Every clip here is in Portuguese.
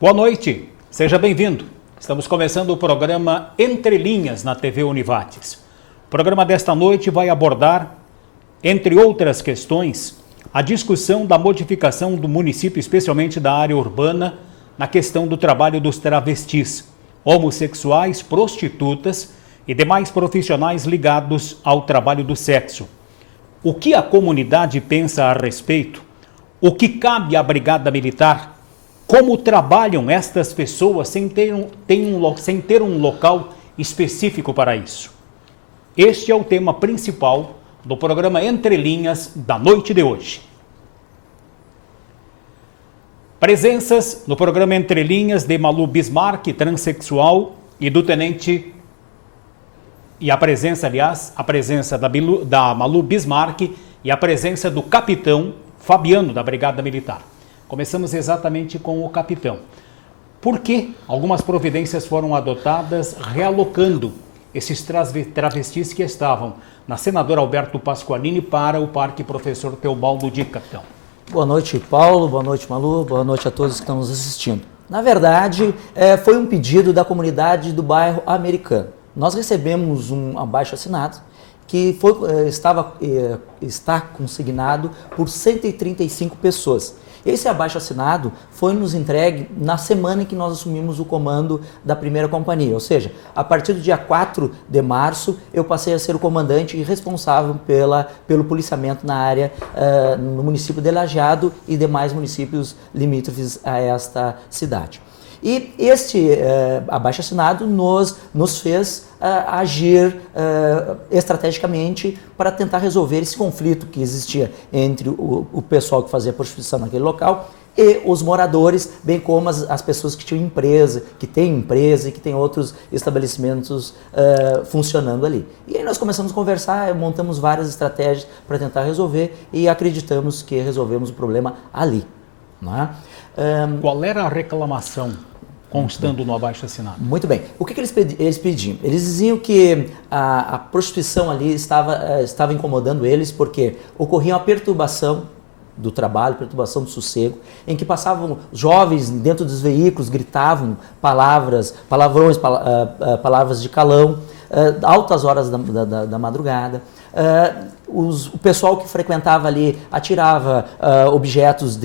Boa noite, seja bem-vindo. Estamos começando o programa Entre Linhas na TV Univates. O programa desta noite vai abordar, entre outras questões, a discussão da modificação do município, especialmente da área urbana, na questão do trabalho dos travestis, homossexuais, prostitutas e demais profissionais ligados ao trabalho do sexo. O que a comunidade pensa a respeito? O que cabe à Brigada Militar? Como trabalham estas pessoas sem ter um local específico para isso? Este é o tema principal do programa Entre Linhas da noite de hoje. Presenças no programa Entre Linhas de Malu Bismarck, transexual, e do tenente, e a presença da Malu Bismarck e a presença do capitão Fabiano, da Brigada Militar. Começamos exatamente com o capitão. Por que algumas providências foram adotadas realocando esses travestis que estavam na Senador Alberto Pasqualini para o Parque Professor Teobaldo Dick, capitão? Boa noite, Paulo. Boa noite, Malu. Boa noite a todos que estão nos assistindo. Na verdade, foi um pedido da comunidade do bairro Americano. Nós recebemos um abaixo-assinado que está consignado por 135 pessoas. Esse abaixo-assinado foi nos entregue na semana em que nós assumimos o comando da primeira companhia, ou seja, a partir do dia 4 de março eu passei a ser o comandante e responsável pelo policiamento na área no município de Lajeado e demais municípios limítrofes a esta cidade. E este abaixo-assinado nos fez agir estrategicamente para tentar resolver esse conflito que existia entre o pessoal que fazia prostituição naquele local e os moradores, bem como as pessoas que tinham empresa, que têm empresa e que têm outros estabelecimentos funcionando ali. E aí nós começamos a conversar, montamos várias estratégias para tentar resolver e acreditamos que resolvemos o problema ali. Não é? Qual era a reclamação constando no abaixo-assinado? Muito bem. O que eles pediam? Eles diziam que a prostituição ali estava incomodando eles porque ocorria uma perturbação do trabalho, perturbação do sossego, em que passavam jovens dentro dos veículos, gritavam palavrões, palavras de calão, altas horas da madrugada. O pessoal que frequentava ali atirava objetos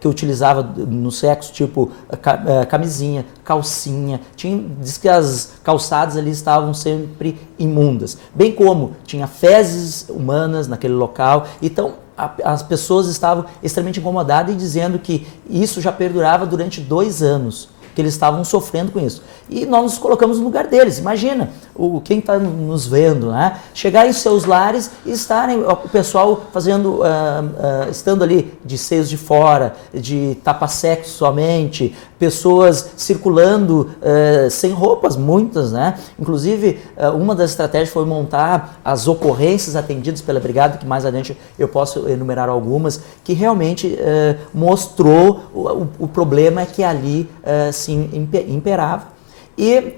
que utilizava no sexo, tipo camisinha, calcinha. Diz que as calçadas ali estavam sempre imundas, bem como tinha fezes humanas naquele local. Então as pessoas estavam extremamente incomodadas e dizendo que isso já perdurava durante 2 anos, que eles estavam sofrendo com isso. E nós nos colocamos no lugar deles. Imagina, quem está nos vendo, né? Chegar em seus lares e estarem, o pessoal estando ali de seios de fora, de tapa-sexo somente, pessoas circulando sem roupas, muitas, né? Inclusive, uma das estratégias foi montar as ocorrências atendidas pela Brigada, que mais adiante eu posso enumerar algumas, que realmente mostrou o problema que ali sim imperava. E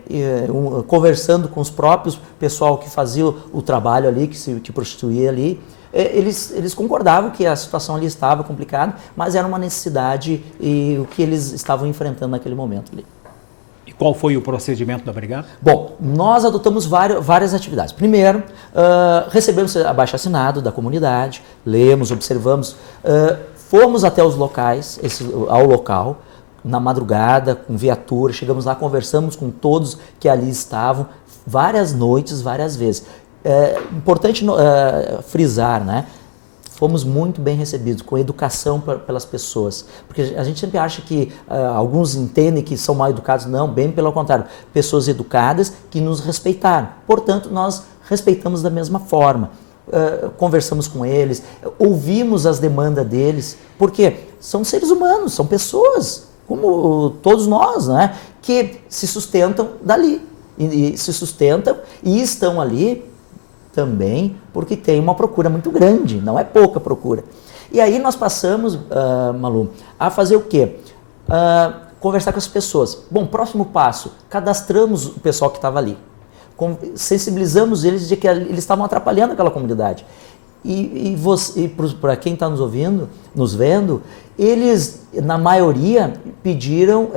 conversando com os próprios pessoal que fazia o trabalho ali, que prostituía ali, eles concordavam que a situação ali estava complicada, mas era uma necessidade e o que eles estavam enfrentando naquele momento ali. E qual foi o procedimento da Brigada? Bom, nós adotamos várias atividades. Primeiro, recebemos abaixo-assinado da comunidade, lemos, observamos, fomos até os locais, ao local, na madrugada, com viatura, chegamos lá, conversamos com todos que ali estavam, várias noites, várias vezes. Importante frisar, né? Fomos muito bem recebidos, com educação pelas pessoas, porque a gente sempre acha que alguns entendem que são mal educados, não, bem pelo contrário, pessoas educadas que nos respeitaram, portanto nós respeitamos da mesma forma. Conversamos com eles, ouvimos as demandas deles, porque são seres humanos, são pessoas, como todos nós, né, que se sustentam dali, e se sustentam e estão ali também porque tem uma procura muito grande, não é pouca procura. E aí nós passamos, Malu, a fazer o quê? Conversar com as pessoas. Bom, próximo passo, cadastramos o pessoal que estava ali, sensibilizamos eles de que eles estavam atrapalhando aquela comunidade. E para quem está nos ouvindo, nos vendo, eles, na maioria, pediram,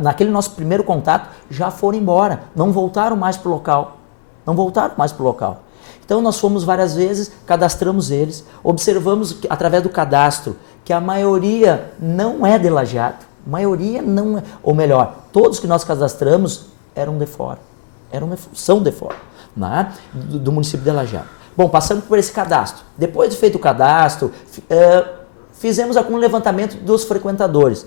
naquele nosso primeiro contato, já foram embora, não voltaram mais para o local. Não voltaram mais para o local. Então nós fomos várias vezes, cadastramos eles, observamos que, através do cadastro, que a maioria não é de Lajeado, maioria não é, ou melhor, todos que nós cadastramos eram de fora, são de fora, né? do município de Lajeado. Bom, passando por esse cadastro. Depois de feito o cadastro, fizemos algum levantamento dos frequentadores.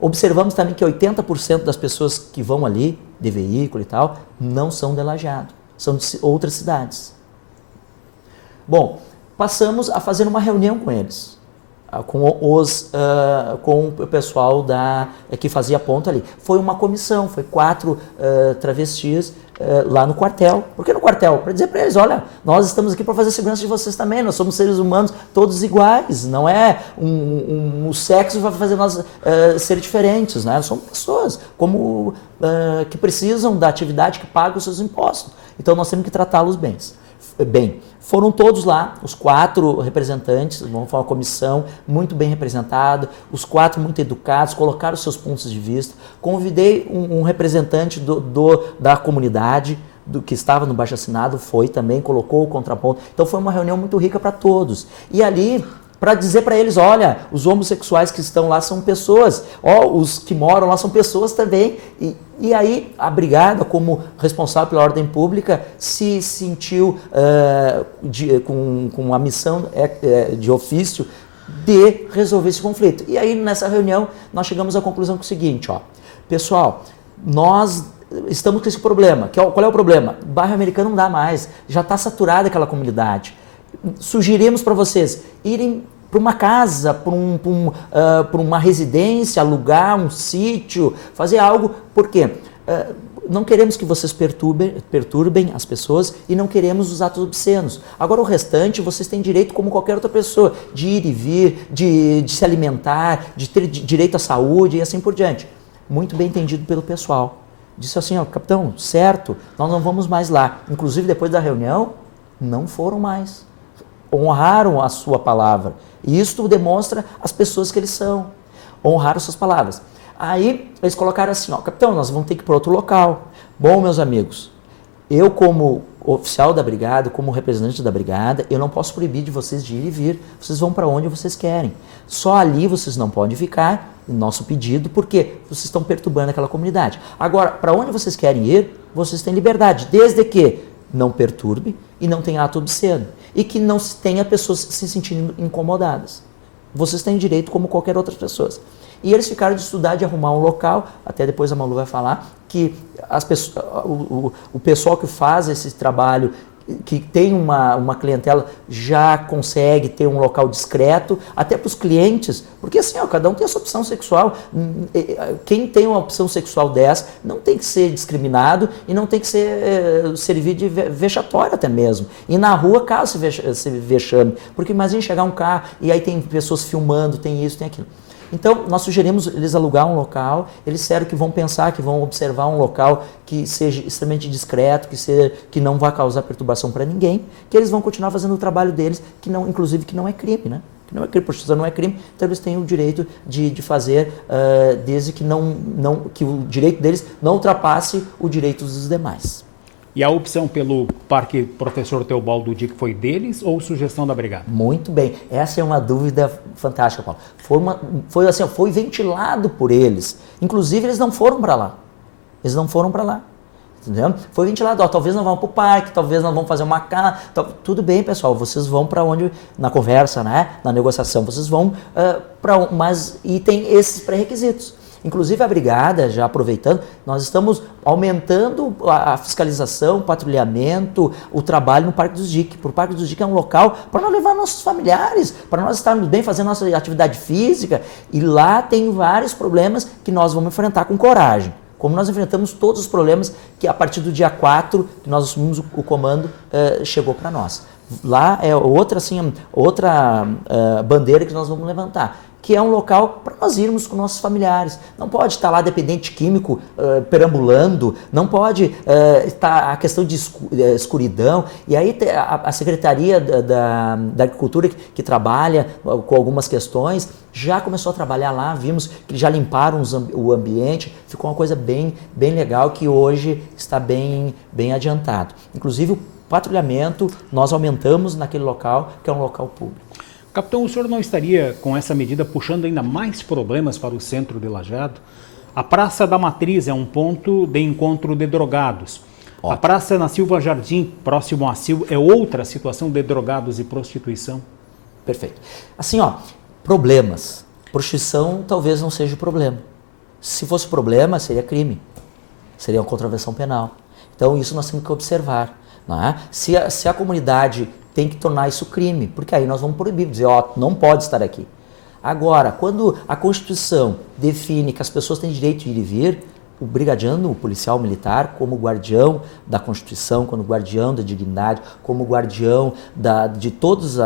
Observamos também que 80% das pessoas que vão ali, de veículo e tal, não são de Lajeado, são de outras cidades. Bom, passamos a fazer uma reunião com eles, com o pessoal que fazia ponto ali. Foi uma comissão, foi 4 travestis lá no quartel. Por que no quartel? Para dizer para eles, olha, nós estamos aqui para fazer segurança de vocês também, nós somos seres humanos todos iguais, não é o sexo vai fazer nós ser diferentes, né? Somos pessoas que precisam da atividade, que pagam os seus impostos. Então nós temos que tratá-los bem. Foram todos lá, os 4 representantes, vamos falar uma comissão muito bem representada, os 4 muito educados, colocaram os seus pontos de vista. Convidei um representante da comunidade, que estava no baixo-assinado, foi também, colocou o contraponto. Então foi uma reunião muito rica para todos. E ali, para dizer para eles, olha, os homossexuais que estão lá são pessoas, os que moram lá são pessoas também. E aí a brigada, como responsável pela ordem pública, se sentiu com a missão de ofício de resolver esse conflito. E aí nessa reunião nós chegamos à conclusão que é o seguinte, pessoal, nós estamos com esse problema. Qual é o problema? O bairro Americano não dá mais, já está saturada aquela comunidade. Sugerimos para vocês irem para uma casa, para uma residência, alugar um sítio, fazer algo, porque não queremos que vocês perturbem as pessoas e não queremos os atos obscenos. Agora o restante, vocês têm direito como qualquer outra pessoa, de ir e vir, de se alimentar, de ter direito à saúde e assim por diante. Muito bem entendido pelo pessoal. Disse assim, capitão, certo, nós não vamos mais lá. Inclusive depois da reunião, não foram mais. Honraram a sua palavra. E isso demonstra as pessoas que eles são. Honraram suas palavras. Aí eles colocaram assim, capitão, nós vamos ter que ir para outro local. Bom, meus amigos, eu como oficial da brigada, como representante da brigada, eu não posso proibir de vocês de ir e vir. Vocês vão para onde vocês querem. Só ali vocês não podem ficar, nosso pedido, porque vocês estão perturbando aquela comunidade. Agora, para onde vocês querem ir, vocês têm liberdade, desde que não perturbe e não tenha ato obsceno. E que não tenha pessoas se sentindo incomodadas. Vocês têm direito como qualquer outra pessoa. E eles ficaram de estudar, de arrumar um local, até depois a Malu vai falar, que o pessoal que faz esse trabalho, que tem uma clientela, já consegue ter um local discreto, até para os clientes, porque assim, cada um tem a sua opção sexual. Quem tem uma opção sexual dessa não tem que ser discriminado e não tem que servir de vexatório até mesmo. E na rua, caso se vexame, porque imagina chegar um carro e aí tem pessoas filmando, tem isso, tem aquilo. Então, nós sugerimos eles alugar um local, eles disseram que vão pensar, que vão observar um local que seja extremamente discreto, que não vai causar perturbação para ninguém, que eles vão continuar fazendo o trabalho deles, inclusive que não é crime, né? Que não é crime, prostituição não é crime, então eles têm o direito de fazer, desde que que o direito deles não ultrapasse o direito dos demais. E a opção pelo Parque Professor Teobaldo Dick foi deles ou sugestão da brigada? Muito bem. Essa é uma dúvida fantástica, Paulo. Foi ventilado por eles. Inclusive, eles não foram para lá. Entendeu? Foi ventilado. Talvez nós vamos para o parque, talvez nós vamos fazer uma casa. Tudo bem, pessoal. Vocês vão para onde, na conversa, né? Na negociação, vocês vão e tem esses pré-requisitos. Inclusive a brigada, já aproveitando, nós estamos aumentando a fiscalização, o patrulhamento, o trabalho no Parque dos Dique. O Parque dos Dique é um local para nós levar nossos familiares, para nós estarmos bem fazendo nossa atividade física. E lá tem vários problemas que nós vamos enfrentar com coragem. Como nós enfrentamos todos os problemas que a partir do dia 4, que nós assumimos o comando, chegou para nós. Lá é outra bandeira que nós vamos levantar, que é um local para nós irmos com nossos familiares. Não pode estar lá dependente químico perambulando, não pode estar a questão de escuridão. E aí a Secretaria da Agricultura, que trabalha com algumas questões, já começou a trabalhar lá, vimos que já limparam o ambiente, ficou uma coisa bem legal, que hoje está bem adiantado. Inclusive o patrulhamento nós aumentamos naquele local, que é um local público. Capitão, o senhor não estaria com essa medida puxando ainda mais problemas para o centro de Lajeado? A Praça da Matriz é um ponto de encontro de drogados. Ótimo. A Praça na Silva Jardim, próximo a Sil, é outra situação de drogados e prostituição. Perfeito. Assim, problemas. Prostituição talvez não seja o problema. Se fosse problema, seria crime. Seria uma contravenção penal. Então isso nós temos que observar. Não é? Se a comunidade tem que tornar isso crime, porque aí nós vamos proibir, dizer, não pode estar aqui. Agora, quando a Constituição define que as pessoas têm direito de ir e vir, o brigadiano, o policial militar, como guardião da Constituição, como guardião da dignidade, como guardião de todos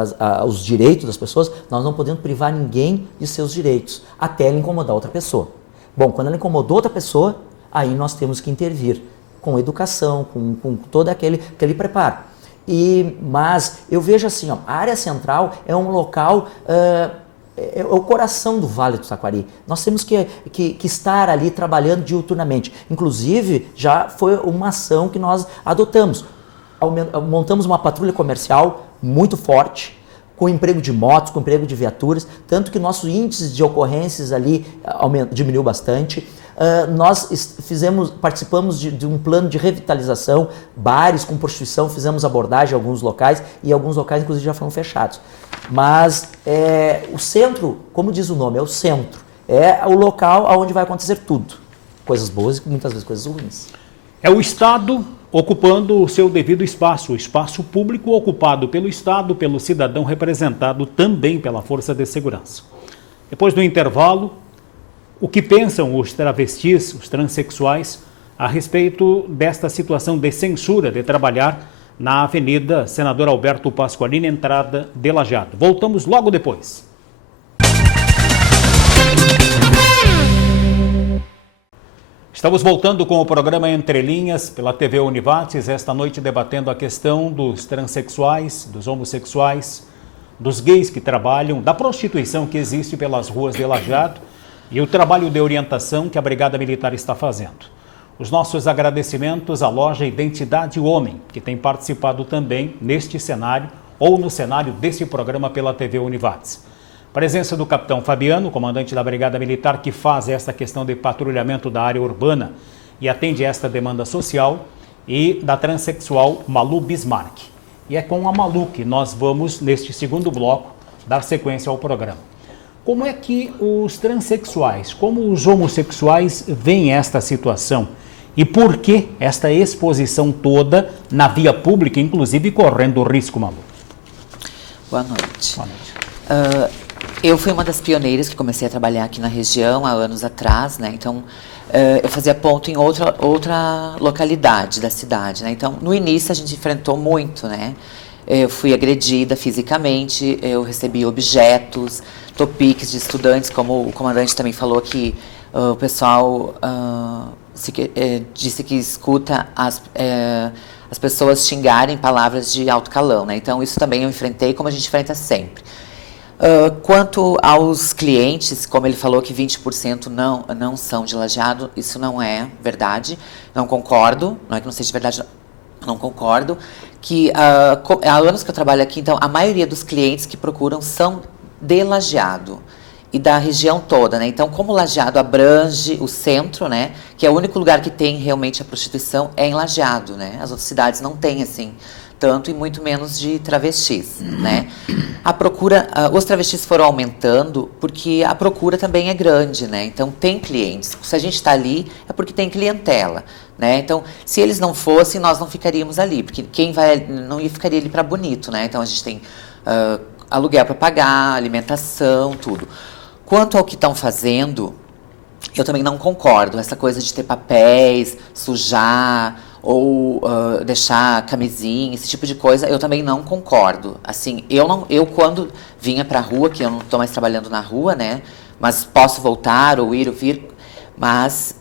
os direitos das pessoas, nós não podemos privar ninguém de seus direitos, até ela incomodar outra pessoa. Bom, quando ela incomodou outra pessoa, aí nós temos que intervir com educação, com todo aquele preparo. Mas eu vejo assim, a área central é um local, é o coração do Vale do Taquari. Nós temos que estar ali trabalhando diuturnamente. Inclusive, já foi uma ação que nós adotamos. Montamos uma patrulha comercial muito forte, com emprego de motos, com emprego de viaturas, tanto que nosso índice de ocorrências ali diminuiu bastante. Nós participamos de um plano de revitalização, bares com prostituição, fizemos abordagem em alguns locais, e alguns locais inclusive já foram fechados. Mas o centro, como diz o nome, é o centro, é o local onde vai acontecer tudo, coisas boas e muitas vezes coisas ruins. É o Estado ocupando o seu devido espaço, o espaço público ocupado pelo Estado, pelo cidadão representado também pela força de segurança. Depois do intervalo, o que pensam os travestis, os transexuais, a respeito desta situação de censura de trabalhar na Avenida Senador Alberto Pasqualini, entrada de Lajeado. Voltamos logo depois. Estamos voltando com o programa Entre Linhas pela TV Univates, esta noite debatendo a questão dos transexuais, dos homossexuais, dos gays que trabalham, da prostituição que existe pelas ruas de Lajeado e o trabalho de orientação que a Brigada Militar está fazendo. Os nossos agradecimentos à loja Identidade Homem, que tem participado também neste cenário ou no cenário desse programa pela TV Univates. Presença do capitão Fabiano, comandante da Brigada Militar, que faz essa questão de patrulhamento da área urbana e atende esta demanda social, e da transexual Malu Bismarck. E é com a Malu que nós vamos, neste segundo bloco, dar sequência ao programa. Como é que os transexuais, como os homossexuais veem esta situação? E por que esta exposição toda na via pública, inclusive correndo risco, Malu? Boa noite. Boa noite. Eu fui uma das pioneiras que comecei a trabalhar aqui na região há anos atrás, né? Então, eu fazia ponto em outra localidade da cidade, né? Então, no início a gente enfrentou muito, né? Eu fui agredida fisicamente, eu recebi objetos, topiques de estudantes, como o comandante também falou que o pessoal disse que escuta as pessoas xingarem palavras de alto calão, né? Então, isso também eu enfrentei, como a gente enfrenta sempre. Quanto aos clientes, como ele falou que 20% não são de Lajeado, isso não é verdade, não concordo, não é que não seja verdade, não concordo, que há anos que eu trabalho aqui, então a maioria dos clientes que procuram são de Lajeado e da região toda, né? Então, como Lajeado abrange o centro, né, que é o único lugar que tem realmente a prostituição, é em Lajeado, né? As outras cidades não têm, assim, tanto e muito menos de travestis, né? A procura, os travestis foram aumentando porque a procura também é grande, né? Então, tem clientes. Se a gente está ali, é porque tem clientela, né? Então, se eles não fossem, nós não ficaríamos ali, porque quem vai não ficaria ali para bonito, né? Então, a gente tem aluguel para pagar, alimentação, tudo. Quanto ao que estão fazendo, eu também não concordo. Essa coisa de ter papéis, sujar, ou deixar camisinha, esse tipo de coisa, eu também não concordo. Assim, eu quando vinha pra rua, que eu não estou mais trabalhando na rua, né? Mas posso voltar ou ir ou vir, mas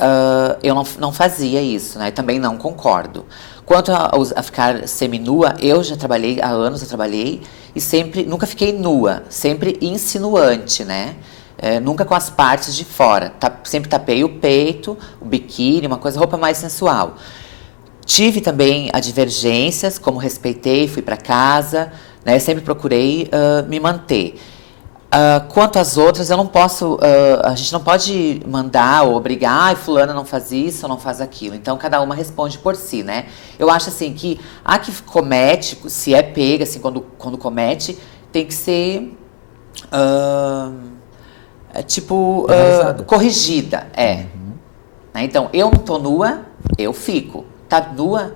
eu não fazia isso, né? Também não concordo. Quanto a ficar seminua, eu já trabalhei, há anos eu trabalhei, e sempre, nunca fiquei nua, sempre insinuante, né? Nunca com as partes de fora. Sempre tapei o peito, o biquíni, uma roupa mais sensual. Tive também advergências, como respeitei, fui para casa, né? Sempre procurei me manter. Quanto às outras, eu não posso, a gente não pode mandar ou obrigar, fulana não faz isso ou não faz aquilo. Então, cada uma responde por si, né? Eu acho assim que a que comete, se é pega, assim, quando comete, tem que ser, corrigida, Né? Então, eu não tô nua, eu fico. Tá nua,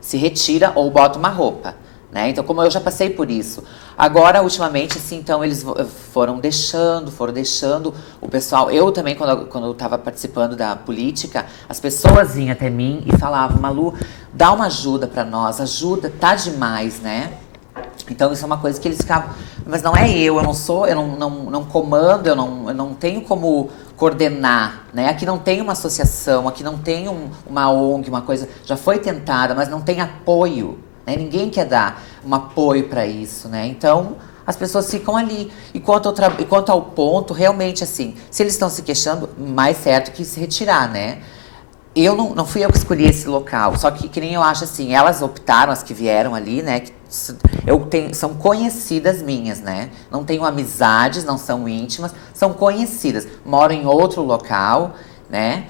se retira ou bota uma roupa. Né? Então, como eu já passei por isso. Agora, ultimamente, assim, então, eles foram deixando o pessoal. Eu também, quando eu estava participando da política, as pessoas vinham até mim e falavam, Malu, dá uma ajuda para nós, ajuda, tá demais, né? Então, isso é uma coisa que eles ficavam... Mas não é eu não comando, eu não tenho como coordenar, né? Aqui não tem uma associação, aqui não tem uma ONG, uma coisa... Já foi tentada, mas não tem apoio. Né? Ninguém quer dar um apoio para isso, né? Então, as pessoas ficam ali. E quanto ao ponto, realmente, assim, se eles estão se queixando, mais certo que se retirar, né? Eu não fui eu que escolhi esse local, só que nem eu acho assim, elas optaram, as que vieram ali, né? São conhecidas minhas, né? Não tenho amizades, não são íntimas, são conhecidas. Moram em outro local, né?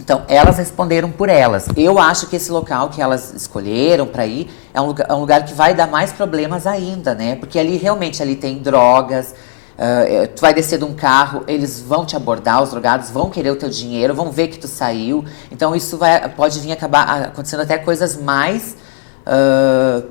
Então, elas responderam por elas. Eu acho que esse local que elas escolheram para ir é um lugar que vai dar mais problemas ainda, né? Porque ali realmente tem drogas. Tu vai descer de um carro, eles vão te abordar, os drogados vão querer o teu dinheiro, vão ver que tu saiu. Então, isso pode vir acabar acontecendo até coisas mais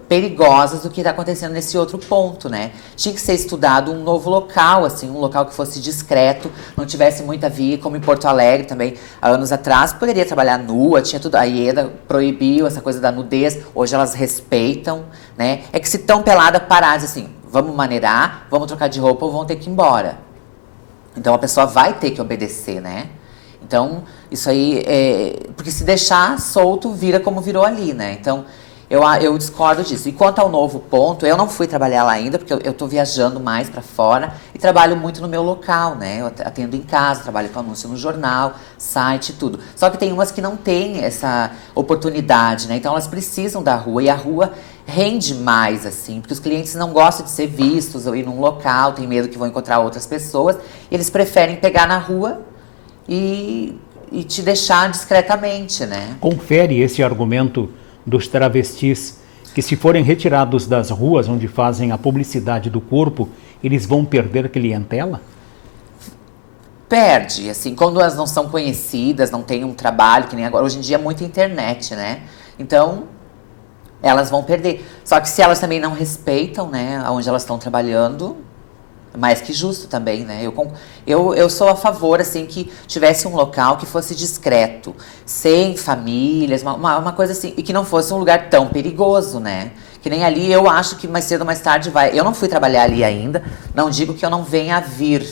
perigosas do que está acontecendo nesse outro ponto, né? Tinha que ser estudado um novo local, assim, um local que fosse discreto, não tivesse muita via, como em Porto Alegre também, há anos atrás, poderia trabalhar nua, tinha tudo, a IEDA proibiu essa coisa da nudez, hoje elas respeitam, né? É que se tão pelada parar, assim, vamos maneirar, vamos trocar de roupa ou vão ter que ir embora. Então a pessoa vai ter que obedecer, né? Então, isso aí, porque se deixar solto, vira como virou ali, né? Então, eu discordo disso. E quanto ao novo ponto, eu não fui trabalhar lá ainda, porque eu estou viajando mais para fora e trabalho muito no meu local, né? Eu atendo em casa, trabalho com anúncio no jornal, site e tudo. Só que tem umas que não têm essa oportunidade, né? Então elas precisam da rua e a rua rende mais, assim, porque os clientes não gostam de ser vistos ou ir num local, tem medo que vão encontrar outras pessoas, e eles preferem pegar na rua e te deixar discretamente, né? Confere esse argumento dos travestis, que se forem retirados das ruas onde fazem a publicidade do corpo, eles vão perder clientela? Perde, assim, quando elas não são conhecidas, não têm um trabalho, que nem agora, hoje em dia é muita internet, né? Então, elas vão perder. Só que se elas também não respeitam, né, onde elas estão trabalhando, mais que justo também, né? Eu sou a favor, assim, que tivesse um local que fosse discreto, sem famílias, uma coisa assim, e que não fosse um lugar tão perigoso, né? Que nem ali, eu acho que mais cedo ou mais tarde vai... Eu não fui trabalhar ali ainda, não digo que eu não venha a vir,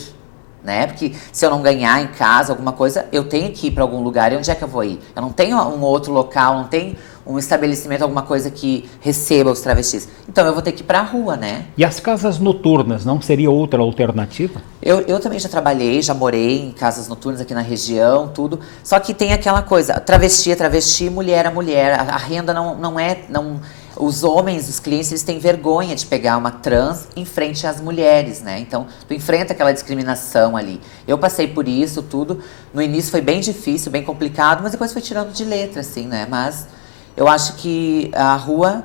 né? Porque se eu não ganhar em casa alguma coisa, eu tenho que ir para algum lugar, e onde é que eu vou ir? Eu não tenho um outro local, não tenho um estabelecimento, alguma coisa que receba os travestis. Então eu vou ter que ir para a rua, né? E as casas noturnas, não seria outra alternativa? Eu também já trabalhei, já morei em casas noturnas aqui na região, tudo. Só que tem aquela coisa, travesti é travesti, mulher é mulher. A renda não é... Os homens, os clientes, eles têm vergonha de pegar uma trans em frente às mulheres, né? Então, tu enfrenta aquela discriminação ali. Eu passei por isso, tudo. No início foi bem difícil, bem complicado, mas depois foi tirando de letra, assim, né? Mas eu acho que a rua...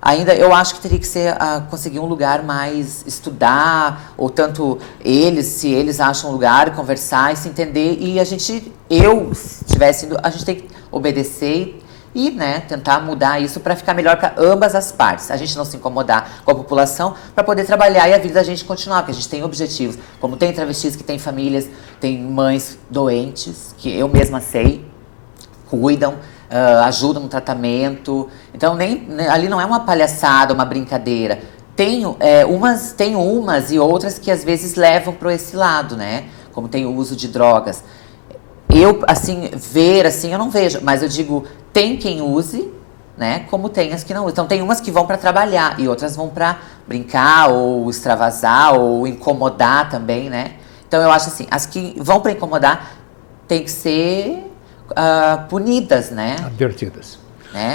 Ainda, eu acho que teria que ser conseguir um lugar mais estudar, ou tanto eles, se eles acham um lugar, conversar e se entender. E a gente, se estivesse indo, a gente tem que obedecer e, né, tentar mudar isso para ficar melhor para ambas as partes. A gente não se incomodar com a população para poder trabalhar e a vida da gente continuar, porque a gente tem objetivos. Como tem travestis que têm famílias, tem mães doentes, que eu mesma sei, cuidam, ajudam no tratamento. Então, ali não é uma palhaçada, uma brincadeira. Tem umas e outras que às vezes levam para esse lado, né? Como tem o uso de drogas. Eu, assim, eu não vejo, mas eu digo, tem quem use, né? Como tem as que não usam. Então, tem umas que vão para trabalhar e outras vão para brincar ou extravasar ou incomodar também, né? Então, eu acho assim, as que vão para incomodar tem que ser punidas, né? Advertidas.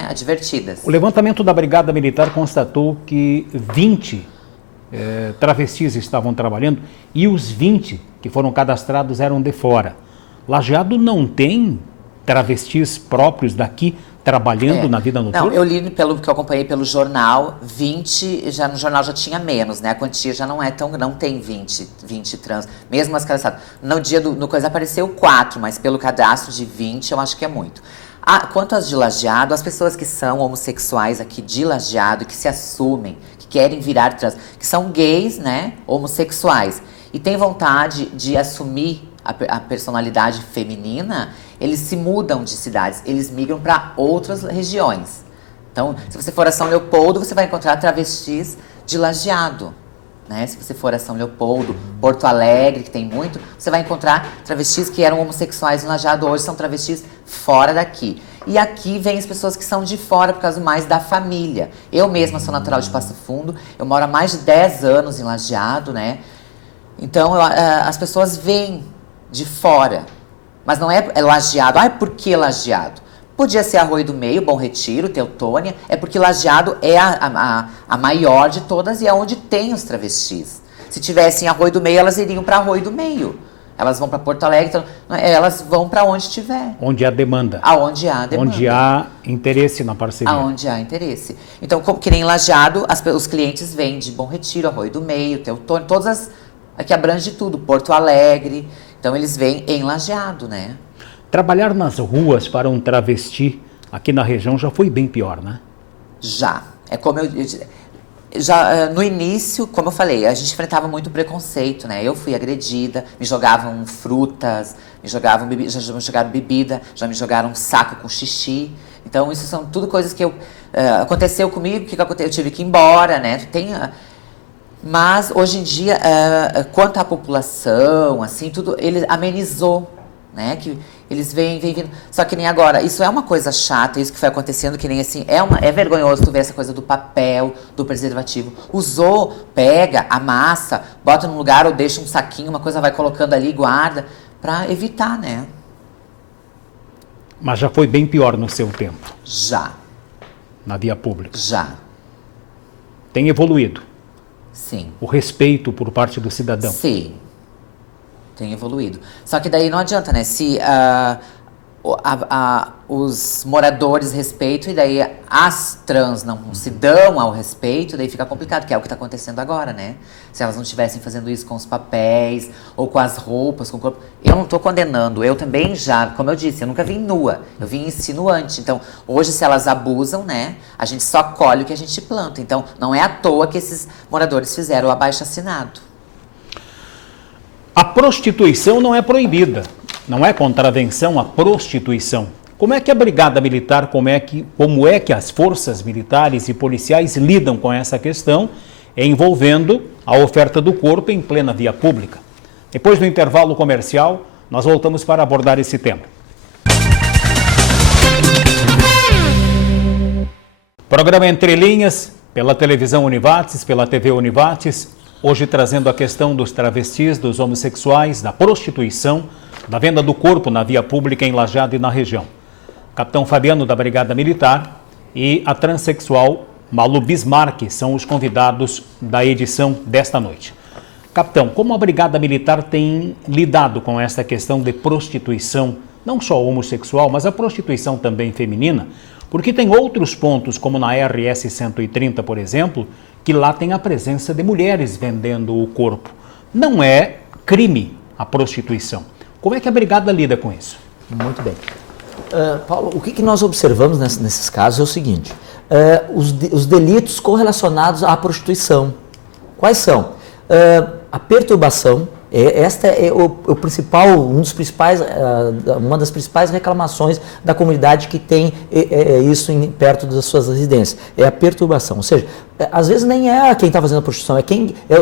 Advertidas. O levantamento da Brigada Militar constatou que 20 travestis estavam trabalhando e os 20 que foram cadastrados eram de fora. Lajeado não tem travestis próprios daqui trabalhando na vida noturna? Não, eu li pelo que eu acompanhei pelo jornal, 20, já no jornal já tinha menos, né? A quantia já não é tão, não tem 20 trans, mesmo as cadastradas. No dia no coisa apareceu 4, mas pelo cadastro de 20 eu acho que é muito. Quanto às de Lajeado, as pessoas que são homossexuais aqui de Lajeado, que se assumem, que querem virar trans, que são gays, né, homossexuais, e têm vontade de assumir a personalidade feminina, eles se mudam de cidades, eles migram para outras regiões. Então, se você for a São Leopoldo, você vai encontrar travestis de Lajeado. Né? Se você for a São Leopoldo, Porto Alegre, que tem muito, você vai encontrar travestis que eram homossexuais em Lajeado, hoje são travestis fora daqui. E aqui vem as pessoas que são de fora por causa mais da família. Eu mesma sou natural de Passo Fundo, eu moro há mais de 10 anos em Lajeado, né? Então as pessoas vêm de fora, mas não é Lajeado. Por que Lajeado? Podia ser Arroio do Meio, Bom Retiro, Teutônia, é porque Lajeado é a maior de todas e é onde tem os travestis. Se tivessem Arroio do Meio, elas iriam para Arroio do Meio. Elas vão para Porto Alegre, então, elas vão para onde tiver. Onde há demanda. Aonde há demanda. Onde há interesse na parceria. Aonde há interesse. Então, que nem em Lajeado, os clientes vêm de Bom Retiro, Arroio do Meio, Teutônia, todas aqui abrange tudo, Porto Alegre. Então, eles vêm em Lajeado, né? Trabalhar nas ruas para um travesti aqui na região já foi bem pior, né? Já. É como já no início, como eu falei, a gente enfrentava muito preconceito, né? Eu fui agredida, me jogavam frutas, já me jogaram bebida, já me jogaram um saco com xixi. Então, isso são tudo coisas que aconteceu comigo, que eu tive que ir embora, né? Mas, hoje em dia, quanto à população, assim, tudo, ele amenizou. Né, que eles vêm vindo. Só que nem agora, isso é uma coisa chata, isso que foi acontecendo, que nem assim, é vergonhoso tu ver essa coisa do papel, do preservativo. Usou, pega, amassa, bota num lugar ou deixa um saquinho, uma coisa vai colocando ali, guarda, pra evitar, né? Mas já foi bem pior no seu tempo. Já. Na via pública. Já. Tem evoluído. Sim. O respeito por parte do cidadão. Sim. Tem evoluído. Só que daí não adianta, né? Se os moradores respeitam e daí as trans não se dão ao respeito, daí fica complicado, que é o que está acontecendo agora, né? Se elas não estivessem fazendo isso com os papéis ou com as roupas, com o corpo. Eu não estou condenando, eu também já, como eu disse, eu nunca vim nua, eu vim insinuante. Então, hoje, se elas abusam, né? A gente só colhe o que a gente planta. Então, não é à toa que esses moradores fizeram o abaixo-assinado. A prostituição não é proibida, não é contravenção à prostituição. Como é que a Brigada Militar, como é que as forças militares e policiais lidam com essa questão, envolvendo a oferta do corpo em plena via pública? Depois do intervalo comercial, nós voltamos para abordar esse tema. Programa Entre Linhas, pela televisão Univates, pela TV Univates. Hoje trazendo a questão dos travestis, dos homossexuais, da prostituição, da venda do corpo na via pública em Lajeado e na região. Capitão Fabiano da Brigada Militar e a transexual Malu Bismarck são os convidados da edição desta noite. Capitão, como a Brigada Militar tem lidado com essa questão de prostituição, não só homossexual, mas a prostituição também feminina? Porque tem outros pontos, como na RS 130, por exemplo, que lá tem a presença de mulheres vendendo o corpo. Não é crime a prostituição. Como é que a Brigada lida com isso? Muito bem. Paulo, o que nós observamos nesses casos é o seguinte, os delitos correlacionados à prostituição. Quais são? A perturbação, Esta é o principal, uma das principais reclamações da comunidade que tem isso perto das suas residências, é a perturbação. Ou seja, às vezes nem é quem está fazendo a prostituição,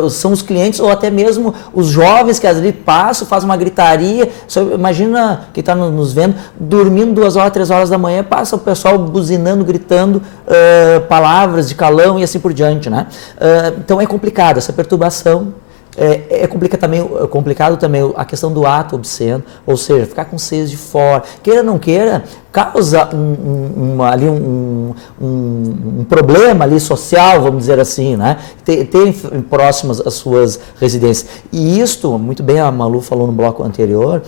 são os clientes ou até mesmo os jovens que ali passam, fazem uma gritaria. Imagina quem está nos vendo, dormindo 2 horas, 3 horas da manhã, passa o pessoal buzinando, gritando palavras de calão e assim por diante, né? Então é complicado essa perturbação. É complicado também a questão do ato obsceno, ou seja, ficar com seios de fora, queira ou não queira, causa um problema ali social, vamos dizer assim, né? Tem próximas às suas residências. E isto, muito bem a Malu falou no bloco anterior,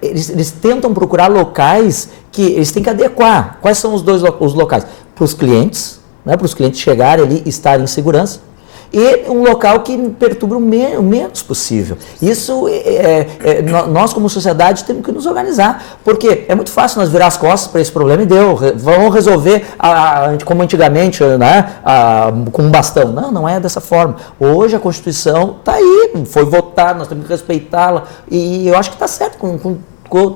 eles tentam procurar locais que eles têm que adequar. Quais são os locais? Para os clientes, né? Para os clientes chegarem ali e estarem em segurança. E um local que perturbe o menos possível. Isso, nós como sociedade temos que nos organizar, porque é muito fácil nós virar as costas para esse problema e vamos resolver como antigamente, né, com um bastão. Não é dessa forma. Hoje a Constituição está aí, foi votada, nós temos que respeitá-la, e eu acho que está certo,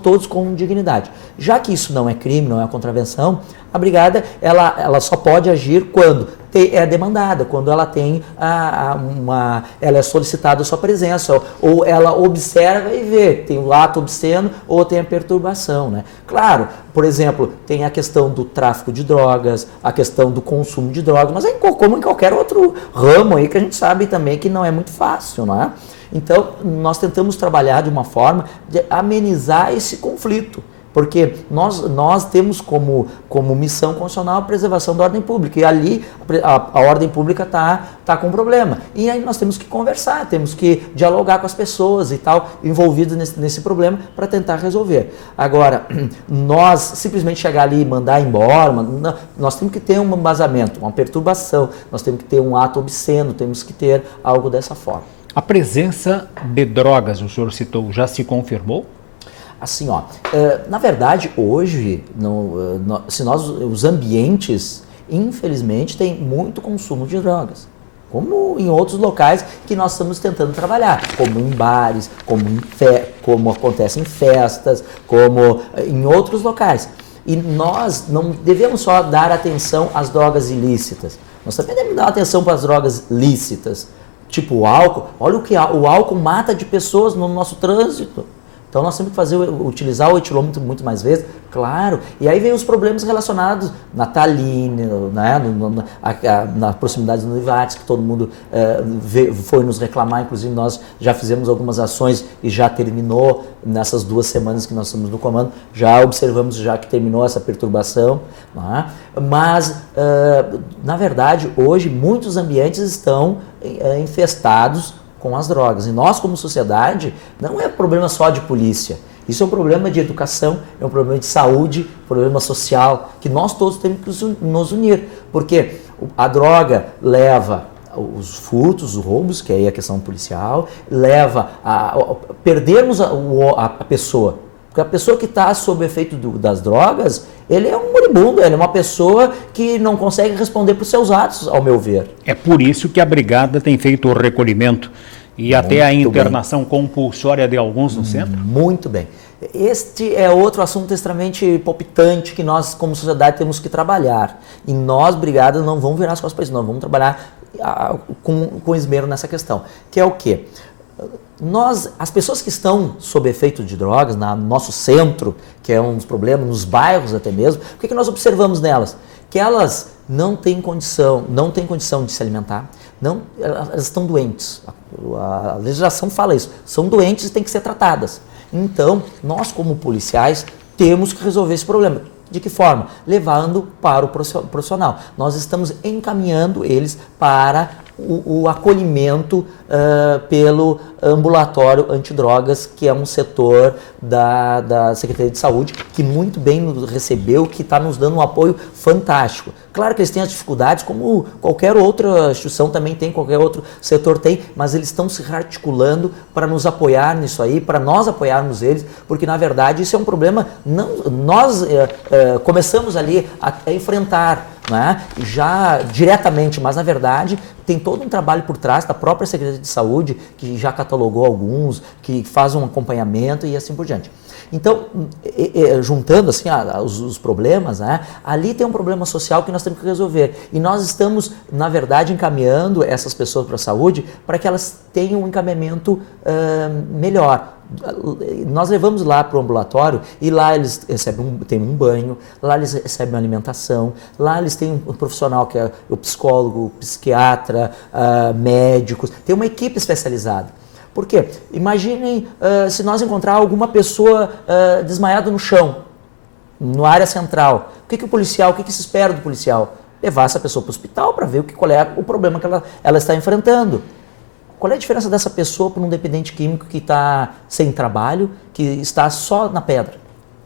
todos com dignidade. Já que isso não é crime, não é contravenção, a brigada ela só pode agir quando é demandada, quando ela tem ela é solicitada a sua presença, ou ela observa e vê, tem o ato obsceno ou tem a perturbação, né? Claro, por exemplo, tem a questão do tráfico de drogas, a questão do consumo de drogas, mas como em qualquer outro ramo aí que a gente sabe também que não é muito fácil, não é? Então, nós tentamos trabalhar de uma forma de amenizar esse conflito, porque nós temos como missão constitucional a preservação da ordem pública, e ali a ordem pública tá com problema. E aí nós temos que conversar, temos que dialogar com as pessoas e tal, envolvidas nesse problema, para tentar resolver. Agora, nós simplesmente chegar ali e mandar embora, nós temos que ter um embasamento, uma perturbação, nós temos que ter um ato obsceno, temos que ter algo dessa forma. A presença de drogas, o senhor citou, já se confirmou? Assim, na verdade, hoje, os ambientes, infelizmente, têm muito consumo de drogas, como em outros locais que nós estamos tentando trabalhar, como em bares, como acontece em festas, como em outros locais. E nós não devemos só dar atenção às drogas ilícitas, nós também devemos dar atenção para as drogas lícitas, tipo o álcool. Olha o que o álcool mata de pessoas no nosso trânsito. Então nós temos que utilizar o etilômetro muito mais vezes, claro. E aí vem os problemas relacionados na Taline, né, na proximidade do Novartis, que todo mundo foi nos reclamar. Inclusive nós já fizemos algumas ações e já terminou nessas 2 semanas que nós estamos no comando. Já observamos que terminou essa perturbação. Né? Mas, na verdade, hoje muitos ambientes estão infestados com as drogas. E nós, como sociedade, não é problema só de polícia. Isso é um problema de educação, é um problema de saúde, problema social, que nós todos temos que nos unir. Porque a droga leva os furtos, os roubos, que aí é a questão policial, leva a perdermos a pessoa. Porque a pessoa que está sob o efeito das drogas, ele é um moribundo, ele é uma pessoa que não consegue responder por seus atos, ao meu ver. É por isso que a Brigada tem feito o recolhimento e até a internação compulsória de alguns no centro? Muito bem. Este é outro assunto extremamente palpitante que nós, como sociedade, temos que trabalhar. E nós, Brigada, não vamos virar as costas para isso, não. Vamos trabalhar com esmero nessa questão. Que é o quê? As pessoas que estão sob efeito de drogas, no nosso centro, que é um dos problemas, nos bairros até mesmo, o que nós observamos nelas? Que elas não têm condição de se alimentar, elas estão doentes. A legislação fala isso, são doentes e têm que ser tratadas. Então, nós como policiais temos que resolver esse problema. De que forma? Levando para o profissional. Nós estamos encaminhando eles para o acolhimento pelo ambulatório antidrogas, que é um setor da Secretaria de Saúde, que muito bem nos recebeu, que está nos dando um apoio fantástico. Claro que eles têm as dificuldades, como qualquer outra instituição também tem, qualquer outro setor tem, mas eles estão se articulando para nos apoiar nisso aí, para nós apoiarmos eles, porque na verdade isso é um problema, nós começamos ali a enfrentar né, já diretamente, mas na verdade tem todo um trabalho por trás da própria Secretaria de Saúde, que já catalogou alguns, que faz um acompanhamento e assim por diante. Então, juntando assim os problemas, né, ali tem um problema social que nós temos que resolver. E nós estamos, na verdade, encaminhando essas pessoas para a saúde para que elas tenham um encaminhamento melhor. Nós levamos lá para o ambulatório e lá eles têm um banho, lá eles recebem uma alimentação, lá eles têm um profissional que é o psicólogo, o psiquiatra, médicos, tem uma equipe especializada. Por quê? Imaginem se nós encontrar alguma pessoa desmaiada no chão, na área central. O que o policial, o que se espera do policial? Levar essa pessoa para o hospital para ver qual é o problema que ela está enfrentando. Qual é a diferença dessa pessoa para um dependente químico que está sem trabalho, que está só na pedra?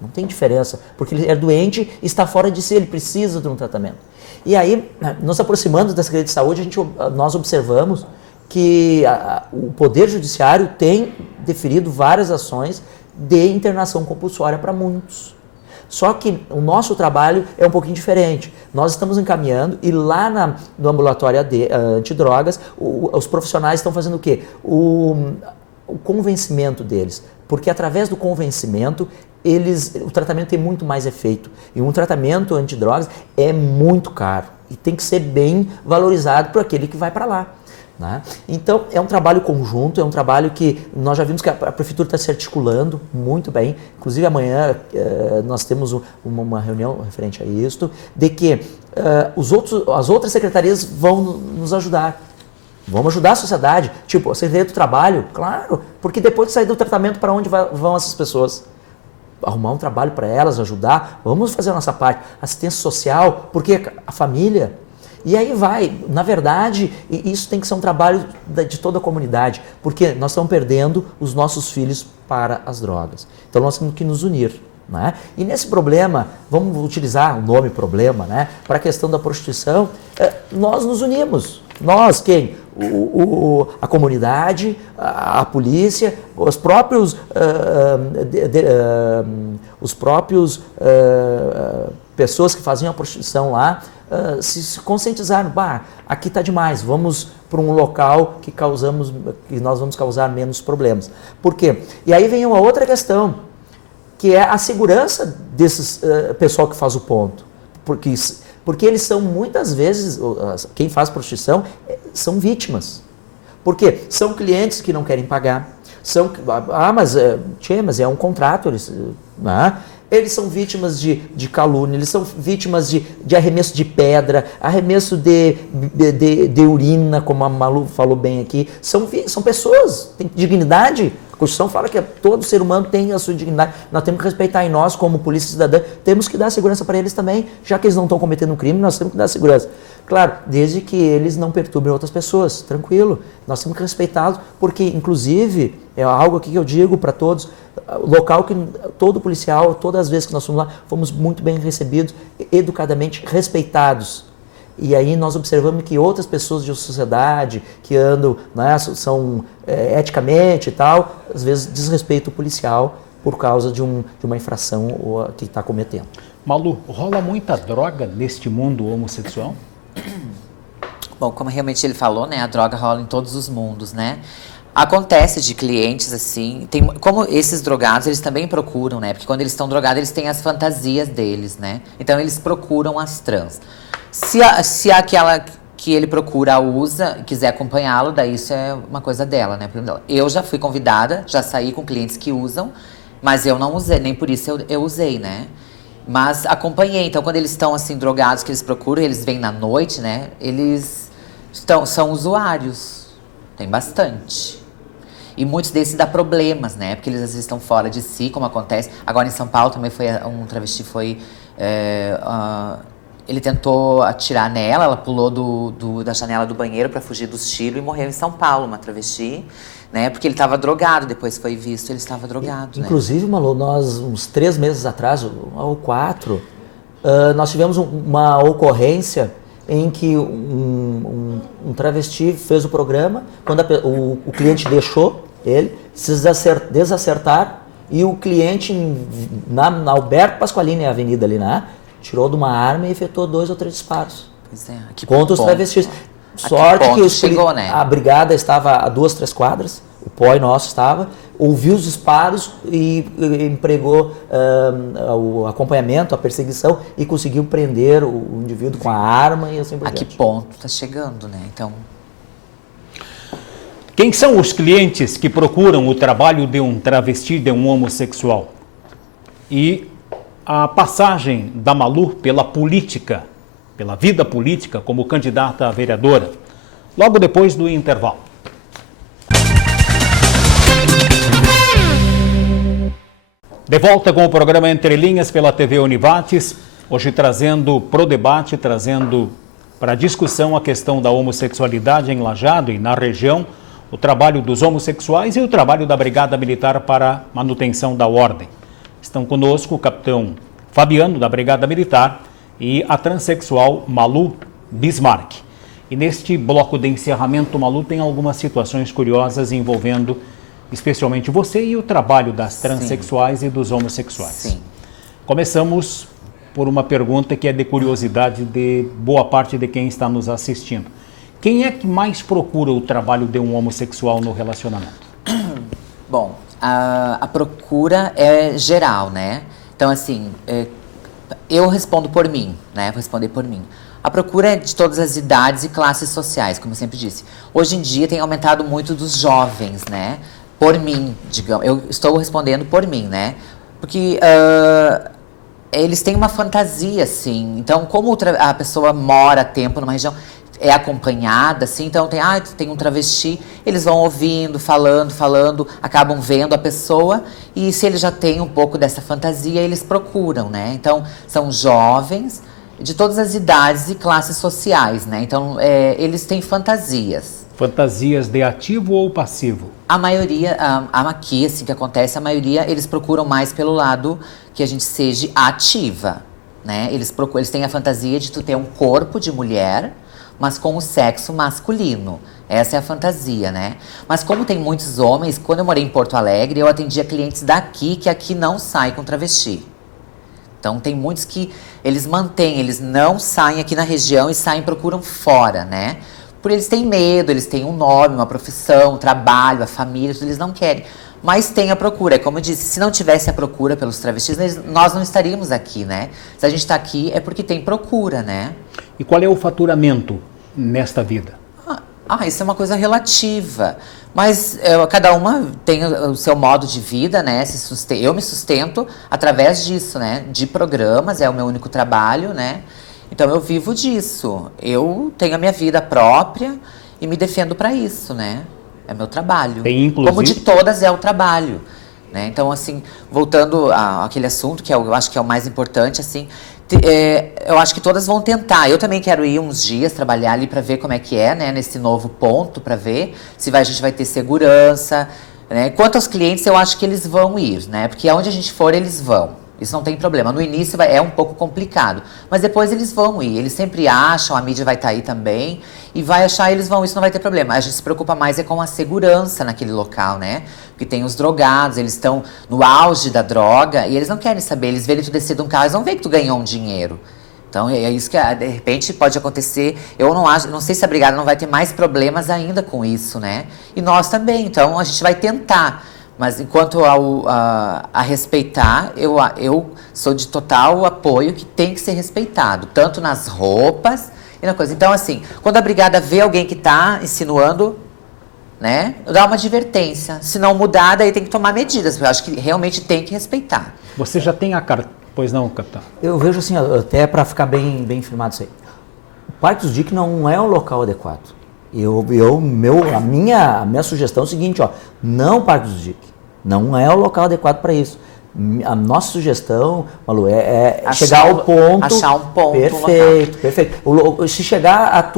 Não tem diferença, porque ele é doente e está fora de si, ele precisa de um tratamento. E aí, nos aproximando da Secretaria de Saúde, nós observamos que o Poder Judiciário tem deferido várias ações de internação compulsória para muitos. Só que o nosso trabalho é um pouquinho diferente. Nós estamos encaminhando e lá no ambulatório antidrogas, os profissionais estão fazendo o quê? O convencimento deles. Porque através do convencimento, o tratamento tem muito mais efeito. E um tratamento antidrogas é muito caro e tem que ser bem valorizado por aquele que vai para lá. Né? Então, é um trabalho conjunto, é um trabalho que nós já vimos que a Prefeitura está se articulando muito bem. Inclusive, amanhã nós temos uma reunião referente a isso, de que as outras secretarias vão nos ajudar. Vamos ajudar a sociedade. Tipo, a Secretaria do Trabalho, claro, porque depois de sair do tratamento, para onde vão essas pessoas? Arrumar um trabalho para elas, ajudar. Vamos fazer a nossa parte. Assistência social, porque a família... E aí vai, na verdade, isso tem que ser um trabalho de toda a comunidade, porque nós estamos perdendo os nossos filhos para as drogas. Então nós temos que nos unir. Né? E nesse problema, vamos utilizar o nome problema, né? Para a questão da prostituição, nós nos unimos. Nós, quem? A comunidade, a polícia, os próprios pessoas que faziam a prostituição lá, se conscientizaram, aqui está demais, vamos para um local que nós vamos causar menos problemas. Por quê? E aí vem uma outra questão, que é a segurança desses pessoal que faz o ponto. Porque eles são muitas vezes, quem faz prostituição, são vítimas. Por quê? São clientes que não querem pagar. Mas é um contrato, eles são vítimas de calúnia, eles são vítimas de arremesso de pedra, arremesso de urina, como a Malu falou bem aqui. São pessoas, têm dignidade. A Constituição fala que todo ser humano tem a sua dignidade. Nós temos que respeitar, e nós, como polícia cidadã, temos que dar segurança para eles também. Já que eles não estão cometendo um crime, nós temos que dar segurança. Claro, desde que eles não perturbem outras pessoas, tranquilo. Nós temos que respeitá-los, porque, inclusive, é algo aqui que eu digo para todos, local que todo policial, todas as vezes que nós fomos lá, fomos muito bem recebidos, educadamente respeitados. E aí nós observamos que outras pessoas de sociedade que andam, né, são eticamente e tal, às vezes desrespeitam o policial por causa de uma infração que está cometendo. Malu, rola muita droga neste mundo homossexual? Bom, como realmente ele falou, né, a droga rola em todos os mundos, né? Acontece de clientes, assim, como esses drogados, eles também procuram, né? Porque quando eles estão drogados, eles têm as fantasias deles, né? Então, eles procuram as trans. Se aquela que ele procura usa, quiser acompanhá-lo, daí isso é uma coisa dela, né? Eu já fui convidada, já saí com clientes que usam, mas eu não usei, nem por isso eu usei, né? Mas acompanhei. Então, quando eles estão, assim, drogados, que eles procuram, eles vêm na noite, né? Eles são usuários. Tem bastante. E muitos desses dá problemas, né? Porque eles às vezes estão fora de si, como acontece. Agora em São Paulo também um travesti ele tentou atirar nela, ela pulou da janela do banheiro para fugir dos tiros e morreu em São Paulo, uma travesti, né? Porque ele estava drogado, depois foi visto, ele estava drogado. Inclusive, né? Malu, nós uns 3 meses atrás, ou 4, nós tivemos uma ocorrência em que um travesti fez o programa, quando o cliente deixou ele, se desacertar, e o cliente na Alberto Pasqualini, a avenida ali, né? tirou de uma arma e efetuou 2 ou 3 disparos. Pois é, contra os travestis. Sorte que chegou, né? a brigada estava a 2, 3 quadras, o POI nosso estava, ouviu os disparos e empregou o acompanhamento, a perseguição e conseguiu prender o indivíduo com a arma e assim por diante. A que ponto está chegando, né? Então... Quem são os clientes que procuram o trabalho de um travesti, de um homossexual? E a passagem da Malu pela política, pela vida política como candidata a vereadora, logo depois do intervalo. De volta com o programa Entre Linhas pela TV Univates, hoje trazendo para o debate, trazendo para a discussão a questão da homossexualidade em Lajeado e na região, o trabalho dos homossexuais e o trabalho da Brigada Militar para manutenção da ordem. Estão conosco o capitão Fabiano, da Brigada Militar, e a transexual Malu Bismarck. E neste bloco de encerramento, Malu, tem algumas situações curiosas envolvendo especialmente você e o trabalho das transexuais e dos homossexuais. Sim. Começamos por uma pergunta que é de curiosidade de boa parte de quem está nos assistindo. Quem é que mais procura o trabalho de um homossexual no relacionamento? Bom, a procura é geral, né? Então, assim, eu respondo por mim, né? Vou responder por mim. A procura é de todas as idades e classes sociais, como eu sempre disse. Hoje em dia tem aumentado muito dos jovens, né? Por mim, digamos. Eu estou respondendo por mim, né? Porque eles têm uma fantasia, assim. Então, como a pessoa mora tempo numa região... é acompanhada, assim, então tem um travesti, eles vão ouvindo, falando, acabam vendo a pessoa e se eles já têm um pouco dessa fantasia, eles procuram, né? Então, são jovens de todas as idades e classes sociais, né? Então, eles têm fantasias. Fantasias de ativo ou passivo? A maioria, aqui, assim, que acontece, a maioria, eles procuram mais pelo lado que a gente seja ativa, né? Eles têm a fantasia de tu ter um corpo de mulher, mas com o sexo masculino. Essa é a fantasia, né? Mas como tem muitos homens, quando eu morei em Porto Alegre, eu atendia clientes daqui que aqui não saem com travesti. Então tem muitos que eles mantêm, eles não saem aqui na região e saem, procuram fora, né? Porque eles têm medo, eles têm um nome, uma profissão, um trabalho, a família, tudo, eles não querem. Mas tem a procura, como eu disse, se não tivesse a procura pelos travestis, nós não estaríamos aqui, né? Se a gente está aqui é porque tem procura, né? E qual é o faturamento nesta vida? Isso é uma coisa relativa. Mas cada uma tem o seu modo de vida, né? Eu me sustento através disso, né? De programas, é o meu único trabalho, né? Então eu vivo disso. Eu tenho a minha vida própria e me defendo para isso, né? É meu trabalho. Tem, inclusive... Como de todas é o trabalho, né? Então, assim, voltando àquele assunto, que eu acho que é o mais importante, assim, eu acho que todas vão tentar. Eu também quero ir uns dias trabalhar ali para ver como é que é, né? Nesse novo ponto, para ver se a gente vai ter segurança, né? Quanto aos clientes, eu acho que eles vão ir, né? Porque aonde a gente for, eles vão. Isso não tem problema. No início é um pouco complicado, mas depois eles vão ir. Eles sempre acham, a mídia vai estar aí também, e vai achar, eles vão, isso não vai ter problema. A gente se preocupa mais com a segurança naquele local, né? Porque tem os drogados, eles estão no auge da droga, e eles não querem saber, eles veem tu descer de um carro, eles não veem que tu ganhou um dinheiro. Então, é isso que, de repente, pode acontecer. Eu não sei se a Brigada não vai ter mais problemas ainda com isso, né? E nós também, então a gente vai tentar. Mas enquanto a respeitar, eu sou de total apoio que tem que ser respeitado, tanto nas roupas e na coisa. Então, assim, quando a Brigada vê alguém que está insinuando, né, dá uma advertência. Se não mudar, daí tem que tomar medidas, porque eu acho que realmente tem que respeitar. Você já tem a carta? Pois não, capitão? Eu vejo assim, até para ficar bem firmado isso aí. O Parque dos Diques não é o local adequado. A minha sugestão é o seguinte, ó, não Parque dos Diques. Não é o local adequado para isso. A nossa sugestão, Malu, é chegar ao ponto... Achar um ponto. Perfeito. Se chegar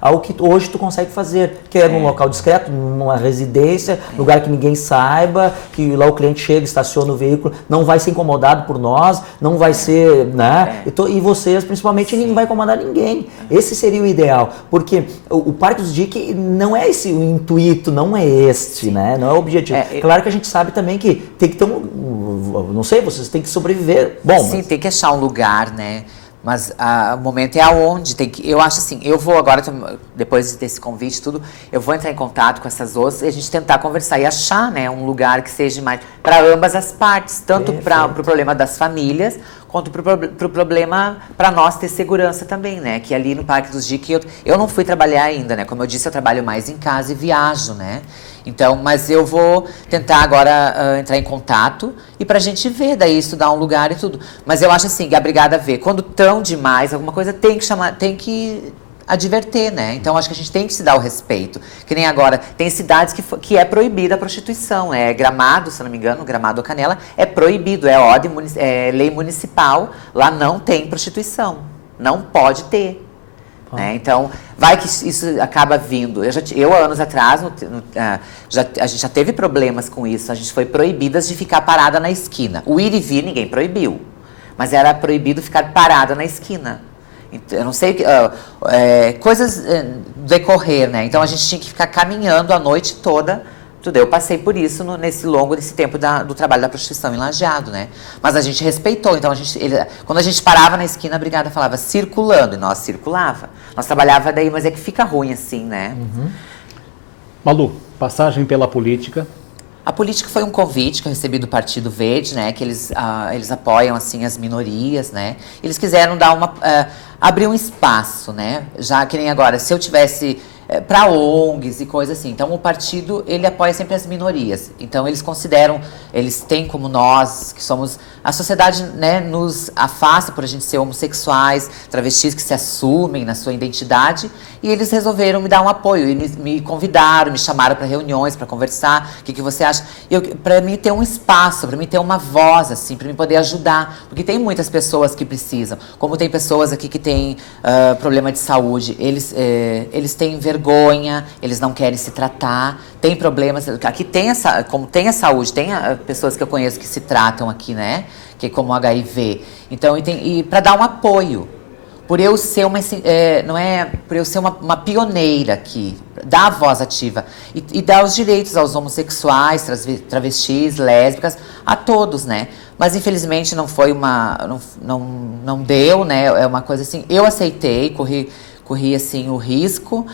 ao que hoje tu consegue fazer, que é num local discreto, numa residência, lugar que ninguém saiba, que lá o cliente chega, estaciona o veículo, não vai ser incomodado por nós, não vai ser, né? E vocês, principalmente, ninguém vai incomodar ninguém. Esse seria o ideal, porque o Parque dos Diques não é esse o intuito, não é este, né? Não é o objetivo. Claro que a gente sabe também que tem que ter não sei, vocês têm que sobreviver. Bom, sim, tem que achar um lugar, né? Mas o momento é aonde tem que... Eu acho assim, eu vou agora, depois desse convite tudo, eu vou entrar em contato com essas outras e a gente tentar conversar e achar, né, um lugar que seja mais para ambas as partes, tanto para o pro problema das famílias, quanto para o problema para nós ter segurança também, né? Que ali no Parque dos Diques, eu não fui trabalhar ainda, né? Como eu disse, eu trabalho mais em casa e viajo, né? Então, mas eu vou tentar agora entrar em contato e pra gente ver, daí estudar um lugar e tudo. Mas eu acho assim, que a brigada vê, quando tão demais, alguma coisa tem que chamar, tem que adverter, né? Então, acho que a gente tem que se dar o respeito. Que nem agora, tem cidades que é proibida a prostituição. É Gramado, se não me engano, Gramado ou Canela, é proibido, é lei municipal, lá não tem prostituição. Não pode ter. Né? Então, vai que isso acaba vindo. Eu anos atrás, a gente já teve problemas com isso. A gente foi proibidas de ficar parada na esquina. O ir e vir ninguém proibiu, mas era proibido ficar parada na esquina. Eu não sei, coisas decorrer, né? Então, a gente tinha que ficar caminhando a noite toda. Tudo. Eu passei por isso nesse tempo do trabalho da prostituição em Lajeado, né? Mas a gente respeitou. Então, quando a gente parava na esquina, a brigada falava circulando, e nós circulava. Nós trabalhava daí, mas é que fica ruim assim, né? Uhum. Malu, passagem pela política. A política foi um convite que eu recebi do Partido Verde, né? Que eles apoiam, assim, as minorias, né? Eles quiseram abrir um espaço, né? Já que nem agora, se eu tivesse... para ONGs e coisas assim. Então, o partido, ele apoia sempre as minorias. Então, eles consideram, eles têm como nós, que somos... A sociedade, né, nos afasta por a gente ser homossexuais, travestis que se assumem na sua identidade, e eles resolveram me dar um apoio. E me convidaram, me chamaram para reuniões, para conversar. O que você acha? Para mim ter um espaço, para mim ter uma voz, assim, para mim poder ajudar. Porque tem muitas pessoas que precisam. Como tem pessoas aqui que têm problema de saúde, eles têm vergonha, eles não querem se tratar, tem problemas, aqui tem como tem a saúde, tem pessoas que eu conheço que se tratam aqui, né, que é como HIV, então, e para dar um apoio, por eu ser por eu ser uma pioneira aqui, dar a voz ativa e dar os direitos aos homossexuais, travestis, lésbicas, a todos, né, mas infelizmente não foi não deu, né, é uma coisa assim, eu aceitei, corri assim o risco.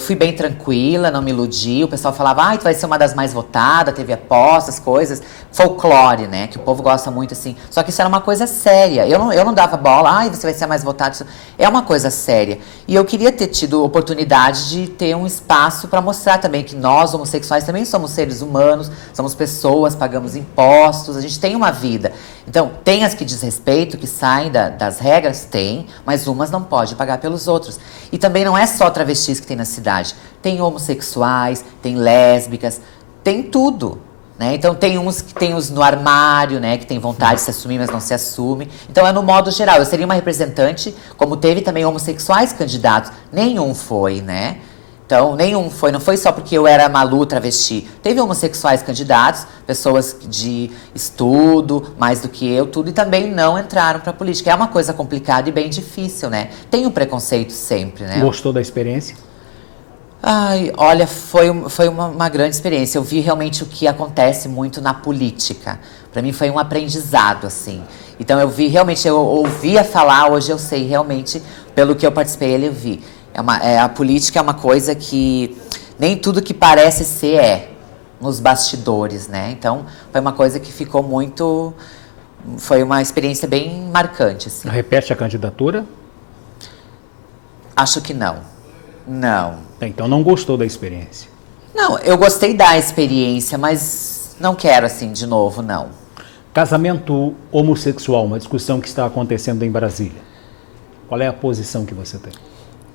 Fui bem tranquila, não me iludi. O pessoal falava, tu vai ser uma das mais votadas, teve apostas, coisas. Folclore, né? Que o povo gosta muito, assim. Só que isso era uma coisa séria. Eu não dava bola, você vai ser a mais votada. É uma coisa séria. E eu queria ter tido oportunidade de ter um espaço para mostrar também que nós, homossexuais, também somos seres humanos, somos pessoas, pagamos impostos, a gente tem uma vida. Então, tem as que desrespeito, que saem das regras, tem, mas umas não pode pagar pelos outros. E também não é só travestis que tem na cidade. Tem homossexuais, tem lésbicas, tem tudo. Né? Então, tem uns no armário, né, que tem vontade de se assumir, mas não se assume. Então, é no modo geral. Eu seria uma representante, como teve também homossexuais candidatos. Nenhum foi, né? Então, nenhum foi. Não foi só porque eu era Malu, travesti. Teve homossexuais candidatos, pessoas de estudo, mais do que eu, tudo. E também não entraram para a política. É uma coisa complicada e bem difícil, né? Tem um preconceito sempre, né? Gostou da experiência? Ai, olha, foi uma grande experiência. Eu vi realmente o que acontece muito na política. Para mim foi um aprendizado, assim. Então eu vi realmente, eu ouvia falar, hoje eu sei realmente, pelo que eu participei, eu vi. A política é uma coisa que nem tudo que parece ser nos bastidores, né? Então foi uma coisa que ficou muito... Foi uma experiência bem marcante, assim. Repete a candidatura? Acho que não. Não. Então não gostou da experiência? Não, eu gostei da experiência, mas não quero assim de novo, não. Casamento homossexual, uma discussão que está acontecendo em Brasília. Qual é a posição que você tem?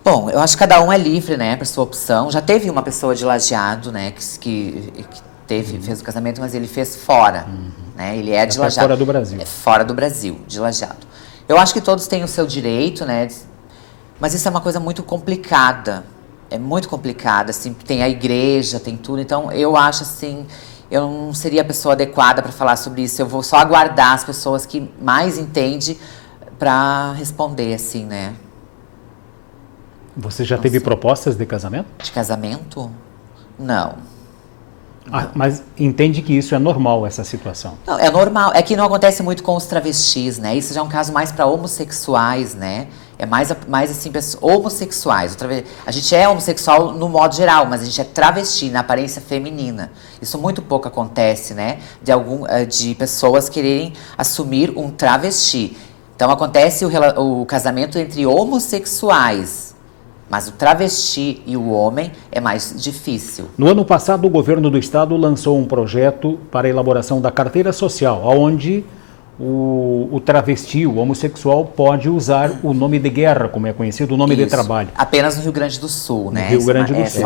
Bom, eu acho que cada um é livre, né, para sua opção. Já teve uma pessoa de Lajeado, né, que fez o casamento, mas ele fez fora, né? Ele é de Lajeado. Fora do Brasil. É fora do Brasil, de Lajeado. Eu acho que todos têm o seu direito, né? Mas isso é uma coisa muito complicada. É muito complicada, assim, tem a igreja, tem tudo. Então, eu acho assim, eu não seria a pessoa adequada para falar sobre isso. Eu vou só aguardar as pessoas que mais entendem para responder, assim, né? Você já teve propostas de casamento? De casamento? Não. Mas entende que isso é normal, essa situação? Não, é normal. É que não acontece muito com os travestis, né? Isso já é um caso mais para homossexuais, né? É mais assim, homossexuais. A gente é homossexual no modo geral, mas a gente é travesti na aparência feminina. Isso muito pouco acontece, né? De pessoas quererem assumir um travesti. Então acontece o casamento entre homossexuais. Mas o travesti e o homem é mais difícil. No ano passado, o governo do estado lançou um projeto para a elaboração da carteira social, onde o travesti, o homossexual, pode usar o nome de guerra, como é conhecido, o nome de trabalho. Apenas no Rio Grande do Sul, né? No Rio Grande do Sul.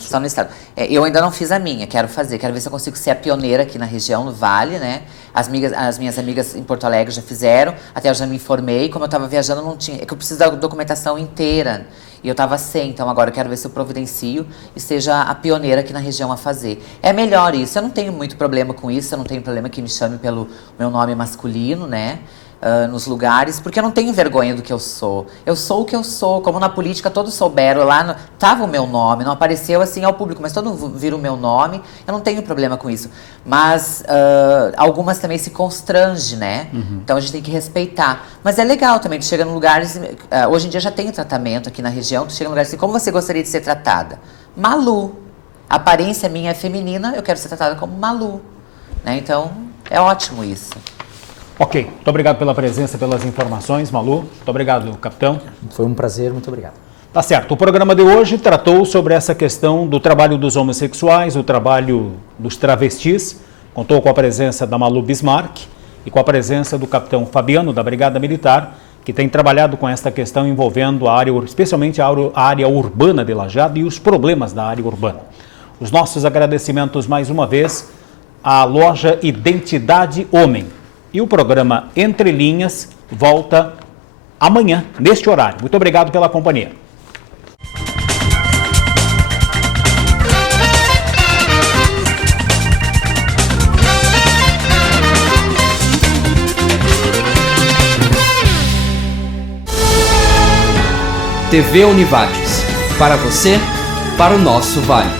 Só no estado. Eu ainda não fiz a minha, quero ver se eu consigo ser a pioneira aqui na região, no Vale, né? As minhas amigas em Porto Alegre já fizeram, até eu já me informei, como eu estava viajando, não tinha. É que eu preciso da documentação inteira. E eu estava sem, então agora eu quero ver se eu providencio e seja a pioneira aqui na região a fazer. É melhor isso, eu não tenho muito problema com isso, eu não tenho problema que me chame pelo meu nome masculino, né? Nos lugares, porque eu não tenho vergonha do que eu sou. Eu sou o que eu sou, como na política todos souberam, tava o meu nome, não apareceu assim ao público, mas todo mundo vira o meu nome, eu não tenho problema com isso. Mas algumas também se constrangem, né? Então a gente tem que respeitar. Mas é legal também, tu chega em lugares, hoje em dia já tem tratamento aqui na região, tu chega em lugares assim, como você gostaria de ser tratada? Malu. A aparência minha é feminina, eu quero ser tratada como Malu. Né? Então, é ótimo isso. Ok, muito obrigado pela presença, pelas informações, Malu. Muito obrigado, capitão. Foi um prazer, muito obrigado. Tá certo, o programa de hoje tratou sobre essa questão do trabalho dos homossexuais, o trabalho dos travestis. Contou com a presença da Malu Bismarck e com a presença do capitão Fabiano, da Brigada Militar, que tem trabalhado com esta questão envolvendo a área, especialmente a área urbana de Lajeado e os problemas da área urbana. Os nossos agradecimentos mais uma vez à loja Identidade Homem. E o programa Entre Linhas volta amanhã, neste horário. Muito obrigado pela companhia. TV Univates. Para você, para o nosso Vale.